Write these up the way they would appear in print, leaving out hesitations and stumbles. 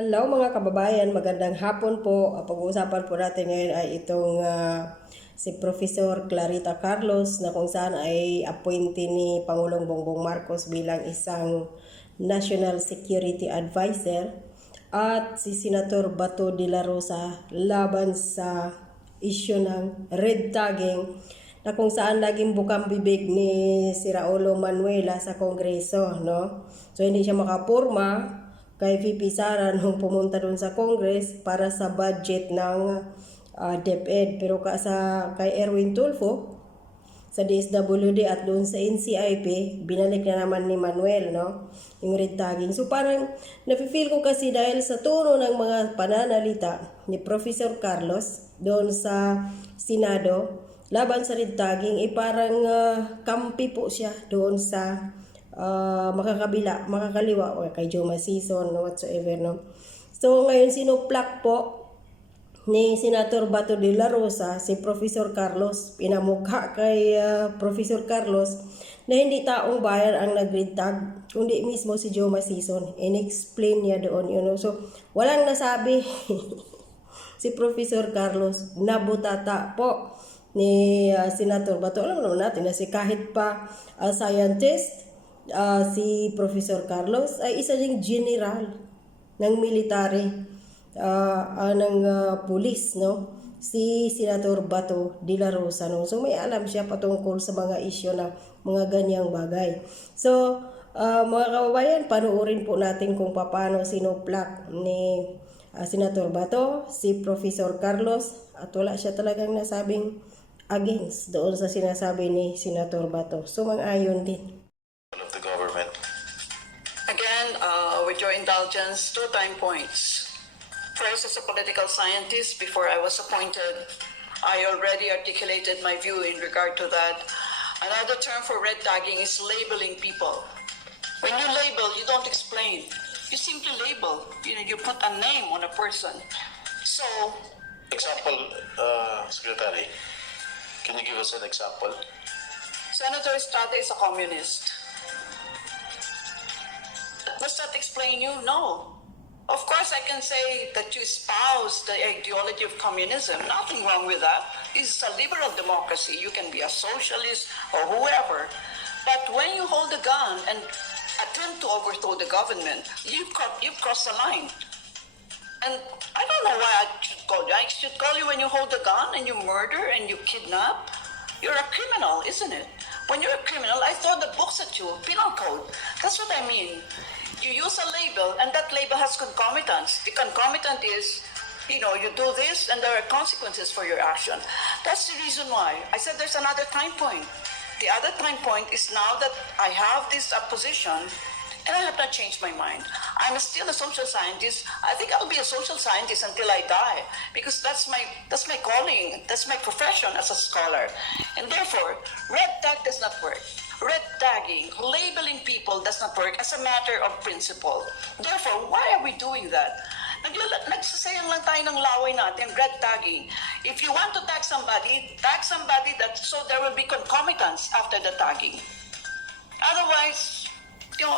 Hello mga kababayan, magandang hapon po. Pag-uusapan po natin ngayon ay itong si Professor Clarita Carlos na kung saan ay appointee ni Pangulong Bongbong Marcos bilang isang National Security Advisor at si Senator Bato de la Rosa laban sa issue ng red tagging na kung saan laging bukang bibig ni si Raulo Manuela sa Kongreso, no? So hindi siya makapurma kay VP Sara nung pumunta doon sa Congress para sa budget ng DepEd. Pero kay Erwin Tulfo sa DSWD at doon sa NCIP, binalik na naman ni Manuel, no? Yung red tagging. So parang nafe-feel ko kasi dahil sa tono ng mga pananalita ni Professor Carlos doon sa Senado laban sa red tagging, parang kampi po siya doon sa makakaliwa o kay Joma Season no, whatsoever, no. So ngayon sinuplak po ni Senator Bato de la Rosa si Professor Carlos, pinamukha kay Professor Carlos na hindi taong bayan ang nag-red tag kundi mismo si Joma Season. In-explain niya doon, you know. So walang nasabi si Professor Carlos, nabutata po ni Senator Bato. Alam naman natin na si kahit pa scientist, si Professor Carlos ay isa ding general ng military, ng police, no? Si Senator Bato de la Rosa, no? So may alam siya patungkol sa mga isyu na mga ganyang bagay. So mga kababayan, panoorin po natin kung paano sinuplak ni Senator Bato si Professor Carlos at wala siya talagang nasabing against doon sa sinasabi ni Senator Bato. So mang-ayon din. Of the government. Again, with your indulgence, 2 time points. First, as a political scientist, before I was appointed, I already articulated my view in regard to that. Another term for red tagging is labeling people. When you label, you don't explain. You simply label. You put a name on a person. So, Example, Secretary, can you give us an example? Senator Estrada is a communist. Does that explain you? No. Of course, I can say that you espouse the ideology of communism. Nothing wrong with that. This is a liberal democracy. You can be a socialist or whoever. But when you hold a gun and attempt to overthrow the government, you've crossed the line. And I don't know why I should call you. I should call you when you hold a gun and you murder and you kidnap. You're a criminal, isn't it? When you're a criminal, I throw the books at you, penal code. That's what I mean. You use a label, and that label has concomitants. The concomitant is, you do this, and there are consequences for your action. That's the reason why. I said there's another time point. The other time point is now that I have this position, and I have not changed my mind. I'm still a social scientist. I think I'll be a social scientist until I die, because that's my calling. That's my profession as a scholar. And therefore, red tag does not work. Red tagging, labeling people does not work as a matter of principle. Therefore, why are we doing that? Nagsasayang lang tayo ng laway natin, red tagging. If you want to tag somebody that so there will be concomitants after the tagging. Otherwise,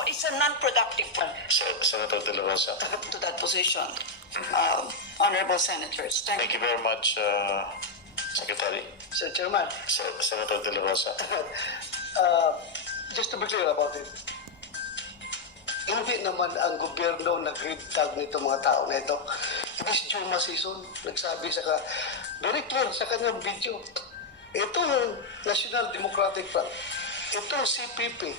it's a non-productive one. Senator De La Rosa. To that position. Honorable Senators. Thank you very much, Secretary. Sir Chairman, Senator De La Rosa. just to be clear about it, hindi naman ang gobyerno nag-red tag nito mga tao na ito. This Juma Season, nagsabi very clear sa kanyang video, itong National Democratic Front, itong CPP,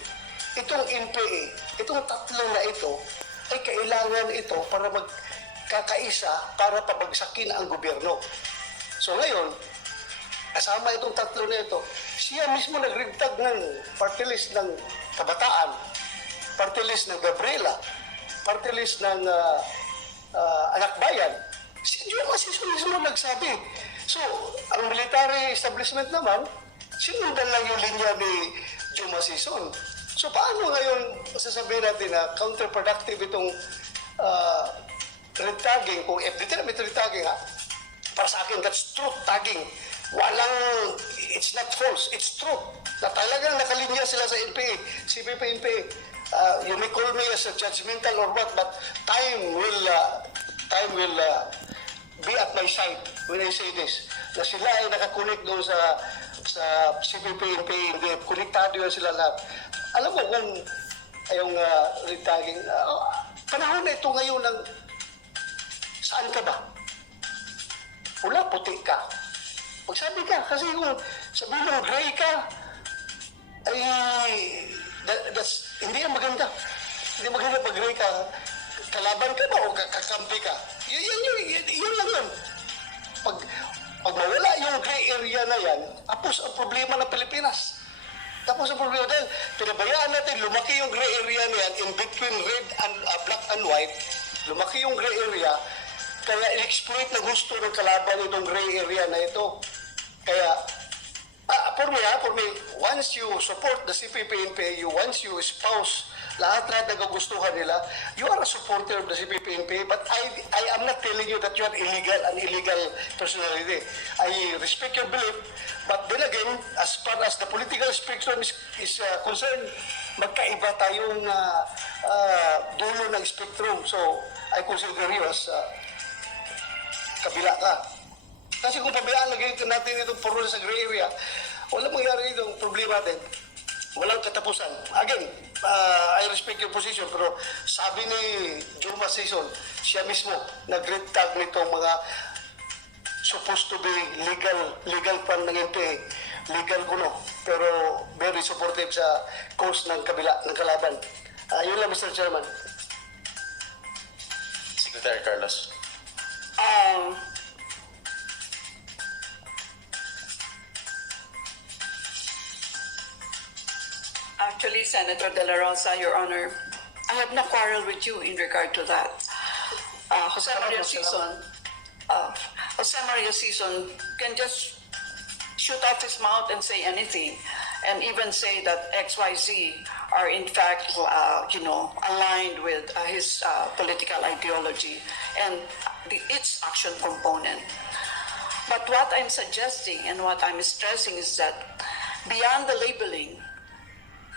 itong NPA, itong tatlong na ito, ay kailangan ito para magkakaisa para pabagsakin ang gobyerno. So ngayon, kasama itong tatlo na ito, siya mismo nag-red-tag ng party list ng Kabataan, party list ng Gabriela, party list ng Anak Bayan. Si Juma Season mismo nagsabi. So, ang military establishment naman, sinundan lang yung linya ni Juma Season. So, paano ngayon sasabihin natin na counterproductive itong red tagging? Kung FDT na may red tagging, ha? Para sa akin, that's truth tagging. It's not false, it's true. Na talagang nakalinya sila sa NPA, CPP, NPA. You may call me as a judgmental or what, but time will be at my side when I say this. Na sila ay nakakunik doon sa CPP-NP, hindi, konektado yan sila lahat. Alam mo kung yung retaging, panahon na ito ngayon ng saan ka ba? Pula, puti ka. Magsabi ka, kasi kung sabihin mo gray ka, ay hindi yan maganda. Hindi maganda pag gray ka. Kalaban ka ba o kakampi ka? Yun lang yun. Pag mawala yung gray area na yan, tapos ang problema ng Pilipinas. Tapos ang problema dahil pinabayaan natin, lumaki yung gray area na yan in between red and black and white, lumaki yung gray area, kaya i-exploit na gusto ng kalaban itong gray area na ito. Kaya, for me, once you support the CPP-NP, once you espouse lahat na kagustuhan nila, you are a supporter of the CPP-NP, but I am not telling you that you are an illegal personality. I respect your belief, but then again, as far as the political spectrum is concerned, magkaiba tayong dulo ng spectrum. So, I consider you as kabila ka. Kasi kung pabayaan lagi natin itong puro sa gray area, walang mangyari itong problema natin. Walang katapusan. Again, I respect your position, pero sabi ni Juma Season, siya mismo, nag-red tag nitong mga supposed to be legal pan ng MP, legal kuno, pero very supportive sa cause ng kabila, ng kalaban. Yun lang, Mr. Chairman. Secretary Carlos. Actually, Senator De La Rosa, Your Honor, I have no quarrel with you in regard to that. Jose Maria Sison can just shoot off his mouth and say anything, and even say that XYZ are in fact, aligned with his political ideology and its action component. But what I'm suggesting and what I'm stressing is that beyond the labeling,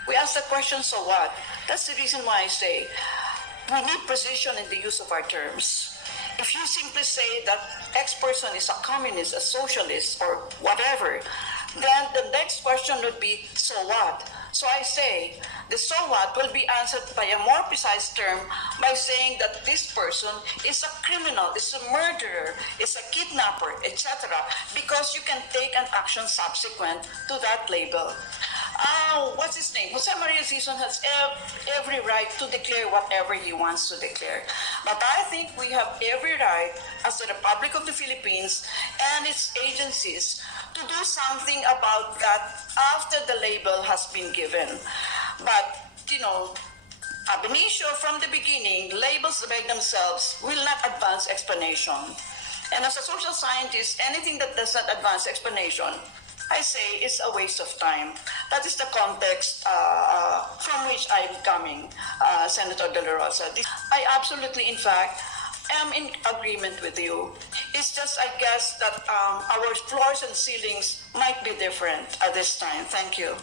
we ask the question, so what? That's the reason why I say we need precision in the use of our terms. If you simply say that X person is a communist, a socialist, or whatever, then the next question would be, so what? So I say, the so what will be answered by a more precise term by saying that this person is a criminal, is a murderer, is a kidnapper, etc. Because you can take an action subsequent to that label. What's his name? Jose Maria Sison has every right to declare whatever he wants to declare. But I think we have every right as the Republic of the Philippines and its agencies to do something about that after the label has been given. But, ab initio, from the beginning, labels by themselves will not advance explanation. And as a social scientist, anything that does not advance explanation, I say, is a waste of time. That is the context from which I'm coming, Senator De La Rosa. I absolutely, in fact, am in agreement with you. It's just, I guess, that our floors and ceilings might be different at this time. Thank you.